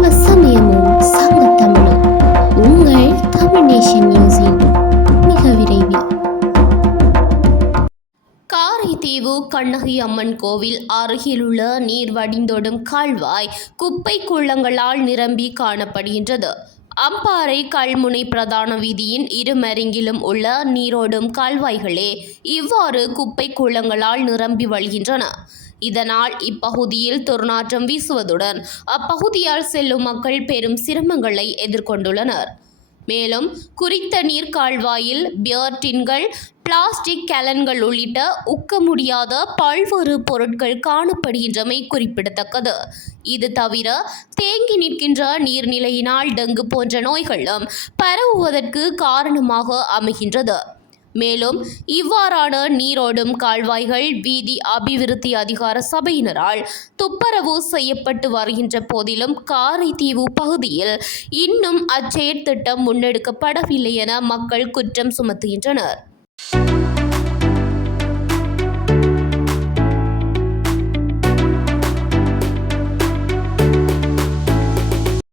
சைவ சமயமும் சங்க தமிழும் உங்கள் தமிழ் நேஷன் நியூஸின் மிக விரைவில். காரைதீவு கண்ணகி அம்மன் கோவில் அருகிலுள்ள நீர் வடிந்தோடும் கால்வாய் குப்பை குள்ளங்களால் நிரம்பி காணப்படுகின்றது. அம்பாறை கல்முனை பிரதான வீதியின் இருமருங்கிலும் உள்ள நீரோடும் கால்வாய்களே இவ்வாறு குப்பை குளங்களால் நிரம்பி வழிகின்றன. இதனால் இப்பகுதியில் துர்நாற்றம் வீசுவதுடன் அப்பகுதியால் செல்லும் மக்கள் பெரும் சிரமங்களை எதிர்கொண்டுள்ளனர். மேலும் குறித்த நீர் கால்வாயில் பியர் டின்கள் பிளாஸ்டிக் கேலன்கள் உள்ளிட்ட உக்க முடியாத பல்வேறு பொருட்கள் காணப்படுகின்றமை குறிப்பிடத்தக்கது. இது தவிர தேங்கி நிற்கின்ற நீர்நிலையினால் டெங்கு போன்ற நோய்களும் பரவுவதற்கு காரணமாக அமைகின்றது. மேலும் இவ்வாறான நீரோடும் கால்வாய்கள் வீதி அபிவிருத்தி அதிகார சபையினரால் துப்பரவு செய்யப்பட்டு வருகின்ற போதிலும் காரைதீவு பகுதியில் இன்னும் அச்செயற்திட்டம் முன்னெடுக்கப்படவில்லை என மக்கள் குற்றம் சுமத்துகின்றனர்.